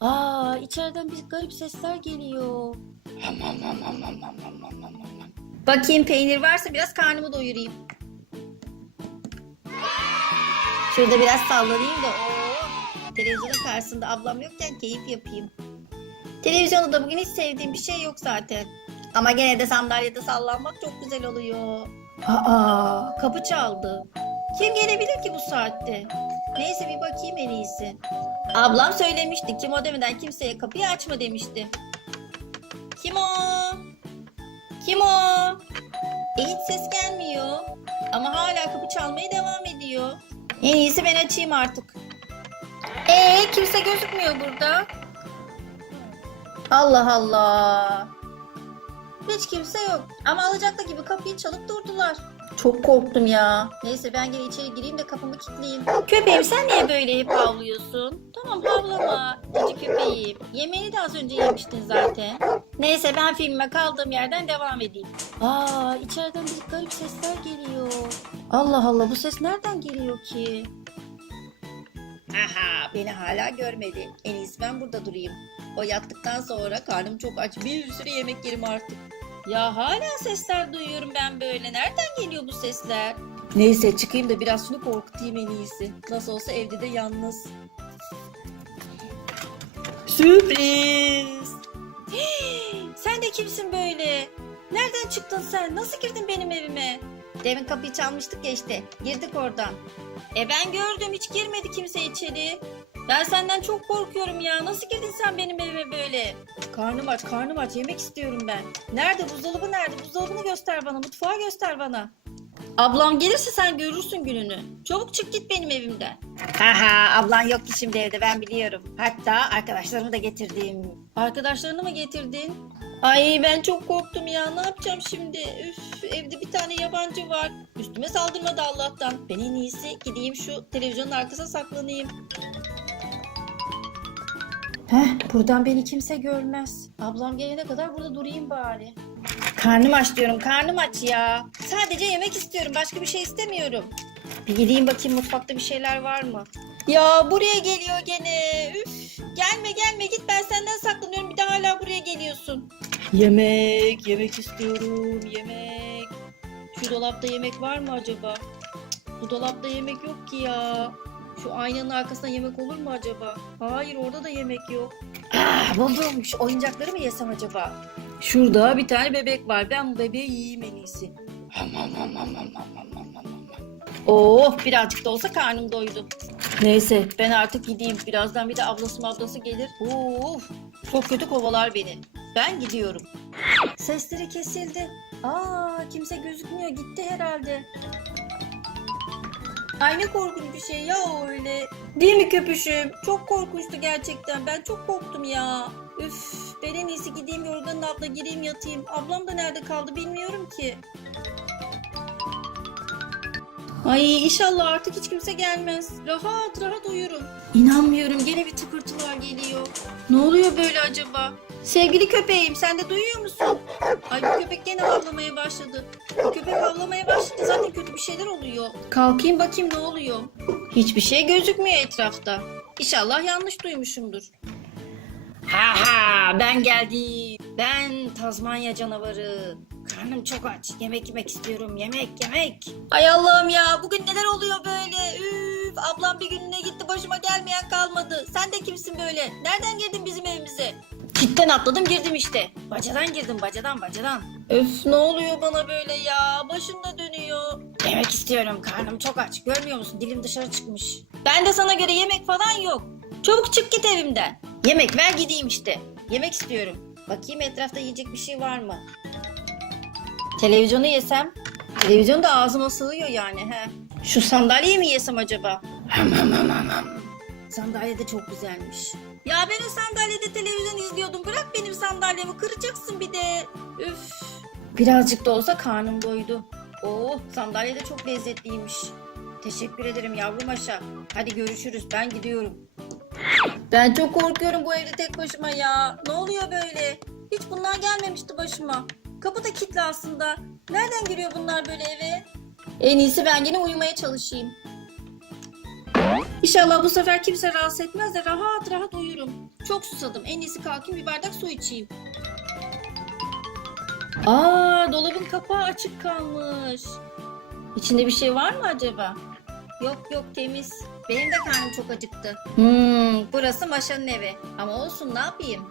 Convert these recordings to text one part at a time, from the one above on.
Aa içeriden bir garip sesler geliyor. Bakayım peynir varsa biraz karnımı doyurayım. Şurada biraz sallanayım da oo, televizyonun karşısında ablam yokken keyif yapayım. Televizyonda da bugün hiç sevdiğim bir şey yok zaten. Ama gene de sandalyede sallanmak çok güzel oluyor. Aa, kapı çaldı. Kim gelebilir ki bu saatte? Neyse bir bakayım en iyisi. Ablam söylemişti kim o demeden kimseye kapıyı açma demişti. Kim o? Kim o? E hiç ses gelmiyor. Ama hala kapı çalmaya devam ediyor. En iyisi ben açayım artık. Ee kimse gözükmüyor burada. Allah Allah. Hiç kimse yok. Ama alacaklı gibi kapıyı çalıp durdular. Çok korktum ya. Neyse ben gene içeri gireyim de kapımı kilitleyeyim. Köpeğim sen niye böyle hep havlıyorsun? Tamam havlama. Cici köpeğim. Yemeğini de az önce yemiştin zaten. Neyse ben filmime kaldığım yerden devam edeyim. Aa içeriden bir garip sesler geliyor. Allah Allah bu ses nereden geliyor ki? Aha beni hala görmedi. En iyisi ben burada durayım. O yattıktan sonra karnım çok aç. Bir sürü yemek yerim artık. Ya hala sesler duyuyorum ben böyle. Nereden geliyor bu sesler? Neyse çıkayım da biraz şunu korkutayım en iyisi. Nasıl olsa evde de yalnız. Sürpriz! Hii, sen de kimsin böyle? Nereden çıktın sen? Nasıl girdin benim evime? Demin kapıyı çalmıştık ya işte. Girdik oradan. E ben gördüm hiç girmedi kimse içeri. Ben senden çok korkuyorum ya. Nasıl girdin sen benim evime böyle? Karnım aç, karnım aç. Yemek istiyorum ben. Nerede buzdolabı nerede? Buzdolabını göster bana. Mutfağı göster bana. Ablam gelirse sen görürsün gününü. Çabuk çık git benim evimden. Haha ablan yok ki şimdi evde ben biliyorum. Hatta arkadaşlarımı da getirdim. Arkadaşlarını mı getirdin? Ay ben çok korktum ya. Ne yapacağım şimdi? Üf evde bir tane yabancı var. Üstüme saldırmadı Allah'tan. Ben en iyisi gideyim şu televizyonun arkasına saklanayım. Heh, buradan beni kimse görmez. Ablam gelene kadar burada durayım bari. Karnım aç diyorum, karnım aç ya. Sadece yemek istiyorum, başka bir şey istemiyorum. Bir gideyim bakayım mutfakta bir şeyler var mı? Ya buraya geliyor gene. Üf, gelme gelme git ben senden saklanıyorum bir de hala buraya geliyorsun. Yemek, yemek istiyorum, yemek. Şu dolapta yemek var mı acaba? Bu dolapta yemek yok ki ya. Şu aynanın arkasında yemek olur mu acaba? Hayır orada da yemek yok. Ah buldum. Şu oyuncakları mı yesem acaba? Şurada bir tane bebek var. Ben bu bebeği yiyeyim en iyisi. Oh birazcık da olsa karnım doydu. Neyse ben artık gideyim. Birazdan bir de ablası ablası gelir. Uf, çok kötü kovalar beni. Ben gidiyorum. Sesleri kesildi. Aa kimse gözükmüyor. Gitti herhalde. Ay ne korkunç bir şey ya öyle. Değil mi köpüşüm? Çok korkunçtu gerçekten. Ben çok korktum ya. Üf, ben en iyisi gideyim yorganın altına gireyim yatayım. Ablam da nerede kaldı bilmiyorum ki. Ay inşallah artık hiç kimse gelmez. Rahat rahat uyurum. İnanmıyorum gene bir tıkırtılar geliyor. Ne oluyor böyle acaba? Sevgili köpeğim sen de duyuyor musun? Ay bu köpek gene havlamaya başladı. Bu köpek havlamaya başladı zaten kötü bir şeyler oluyor. Kalkayım bakayım ne oluyor. Hiçbir şey gözükmüyor etrafta. İnşallah yanlış duymuşumdur. Ha ha ben geldim. Ben Tazmanya canavarı. Karnım çok aç. Yemek yemek istiyorum. Yemek yemek. Ay Allah'ım ya bugün neler oluyor böyle? Üf ablam bir gününe gitti başıma gelmeyen kalmadı. Sen de kimsin böyle? Nereden girdin bizim evimize? Kitten atladım girdim işte. Bacadan girdim bacadan bacadan. Öf ne oluyor bana böyle ya? Başım da dönüyor. Yemek istiyorum. Karnım çok aç. Görmüyor musun? Dilim dışarı çıkmış. Ben de sana göre yemek falan yok. Çabuk çık git evimden. Yemek ver gideyim işte. Yemek istiyorum. Bakayım etrafta yiyecek bir şey var mı? Televizyonu yesem? Televizyon da ağzıma sığıyor yani he. Şu sandalyeyi mi yesem acaba? Sandalye de çok güzelmiş. Ya ben o sandalyede televizyon izliyordum. Bırak benim sandalyemi kıracaksın bir de. Üf. Birazcık da olsa karnım doydu. Oo sandalye de çok lezzetliymiş. Teşekkür ederim yavrum aşağı. Hadi görüşürüz ben gidiyorum. Ben çok korkuyorum bu evde tek başıma ya. Ne oluyor böyle? Hiç bunlar gelmemişti başıma. Kapı da kilitli aslında. Nereden giriyor bunlar böyle eve? En iyisi ben yine uyumaya çalışayım. İnşallah bu sefer kimse rahatsız etmez de rahat rahat uyurum. Çok susadım. En iyisi kalkayım bir bardak su içeyim. Aa, dolabın kapağı açık kalmış. İçinde bir şey var mı acaba? Yok yok temiz. Benim de karnım çok acıktı. Hmm, burası Maşa'nın evi. Ama olsun ne yapayım?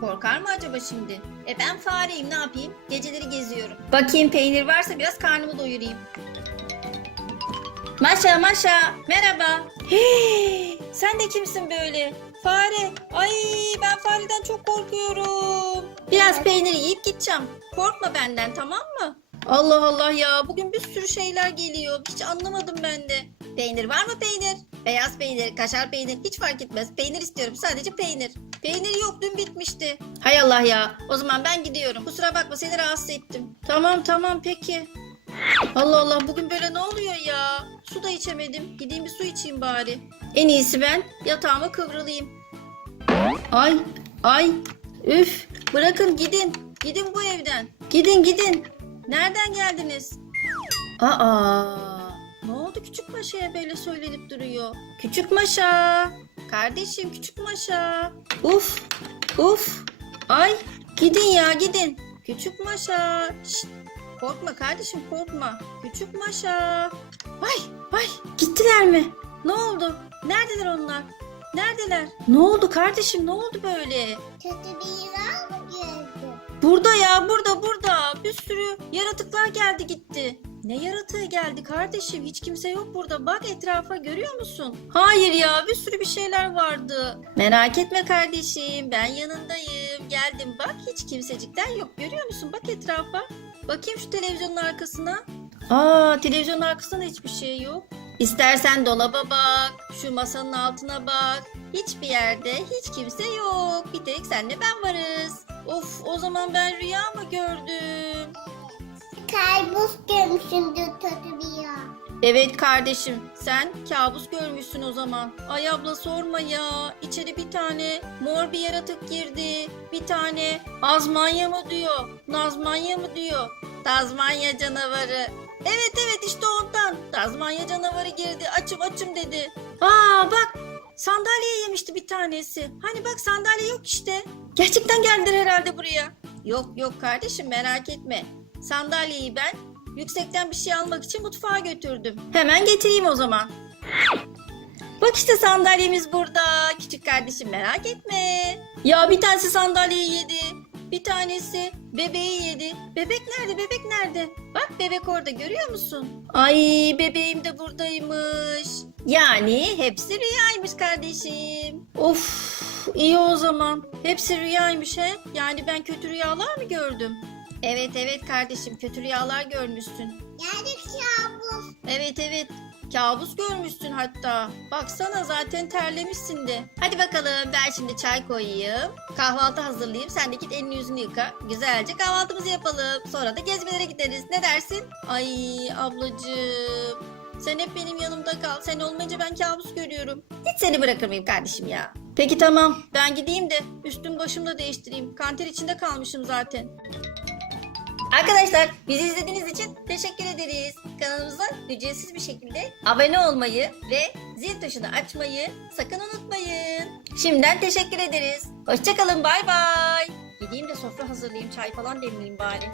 Korkar mı acaba şimdi? E ben fareyim ne yapayım? Geceleri geziyorum. Bakayım peynir varsa biraz karnımı doyurayım. Maşa Maşa merhaba. Hey, sen de kimsin böyle? Fare. Ay ben fareden çok korkuyorum. Biraz peynir yiyip gideceğim. Korkma benden tamam mı? Allah Allah ya bugün bir sürü şeyler geliyor. Hiç anlamadım ben de. Peynir var mı peynir? Beyaz peynir, kaşar peynir hiç fark etmez. Peynir istiyorum sadece peynir. Peynir yok dün bitmişti. Hay Allah ya o zaman ben gidiyorum. Kusura bakma seni rahatsız ettim. Tamam tamam peki. Allah Allah bugün böyle ne oluyor ya? Su da içemedim. Gideyim bir su içeyim bari. En iyisi ben yatağıma kıvrılayım. Ay ay üf bırakın gidin. Gidin bu evden. Gidin gidin. Nereden geldiniz? Aa ne oldu küçük maşaya böyle söylenip duruyor? Küçük maşa. Kardeşim küçük maşa. Uf uf. Ay gidin ya gidin. Küçük maşa. Şşt, Korkma kardeşim korkma. Küçük Maşa. Vay vay gittiler mi? Ne oldu? Neredeler onlar? Neredeler? Ne oldu kardeşim ne oldu böyle? Kötü bir yılan mı gördün? Burada ya burada burada. Bir sürü yaratıklar geldi gitti. Ne yaratığı geldi kardeşim? Hiç kimse yok burada. Bak etrafa görüyor musun? Hayır ya bir sürü bir şeyler vardı. Merak etme kardeşim ben yanındayım. Geldim bak hiç kimsecikler yok. Görüyor musun? Bak etrafa. Bakayım şu televizyonun arkasına. Aa televizyonun arkasında hiçbir şey yok. İstersen dolaba bak, şu masanın altına bak. Hiçbir yerde hiç kimse yok. Bir tek senle ben varız. Of o zaman ben rüya mı gördüm? Kaybus görmüşsündür kötü bir yılan. Evet kardeşim sen kabus görmüşsün o zaman. Ay abla sorma ya. İçeri bir tane mor bir yaratık girdi. Bir tane Azmanya mı diyor. Nazmanya mı diyor. Tazmanya canavarı. Evet evet işte ondan. Tazmanya canavarı girdi. Açım açım dedi. Aa bak sandalye yemişti bir tanesi. Hani bak sandalye yok işte. Gerçekten geldiler herhalde buraya. Yok yok kardeşim merak etme. Sandalyeyi ben Yüksekten bir şey almak için mutfağa götürdüm. Hemen getireyim o zaman. Bak işte sandalyemiz burada. Küçük kardeşim merak etme. Ya bir tanesi sandalyeyi yedi. Bir tanesi bebeği yedi. Bebek nerede? Bebek nerede? Bak bebek orada görüyor musun? Ay bebeğim de buradaymış. Yani hepsi rüyaymış kardeşim. Of iyi o zaman. Hepsi rüyaymış he. Yani ben kötü rüyalar mı gördüm? Evet evet kardeşim kötü rüyalar görmüşsün. Geldik kabus. Evet evet kabus görmüşsün hatta. Baksana zaten terlemişsin de. Hadi bakalım ben şimdi çay koyayım. Kahvaltı hazırlayayım. Sen de git elini yüzünü yıka. Güzelce kahvaltımızı yapalım. Sonra da gezmelere gideriz. Ne dersin? Ay ablacığım. Sen hep benim yanımda kal. Sen olmayınca ben kabus görüyorum. Hiç seni bırakır mıyım kardeşim ya? Peki tamam. Ben gideyim de üstüm başımı da değiştireyim. Kanter içinde kalmışım zaten. Arkadaşlar bizi izlediğiniz için teşekkür ederiz. Kanalımıza ücretsiz bir şekilde abone olmayı ve zil tuşunu açmayı sakın unutmayın. Şimdiden teşekkür ederiz. Hoşçakalın bay bay. Gideyim de sofra hazırlayayım çay falan demleyeyim bari.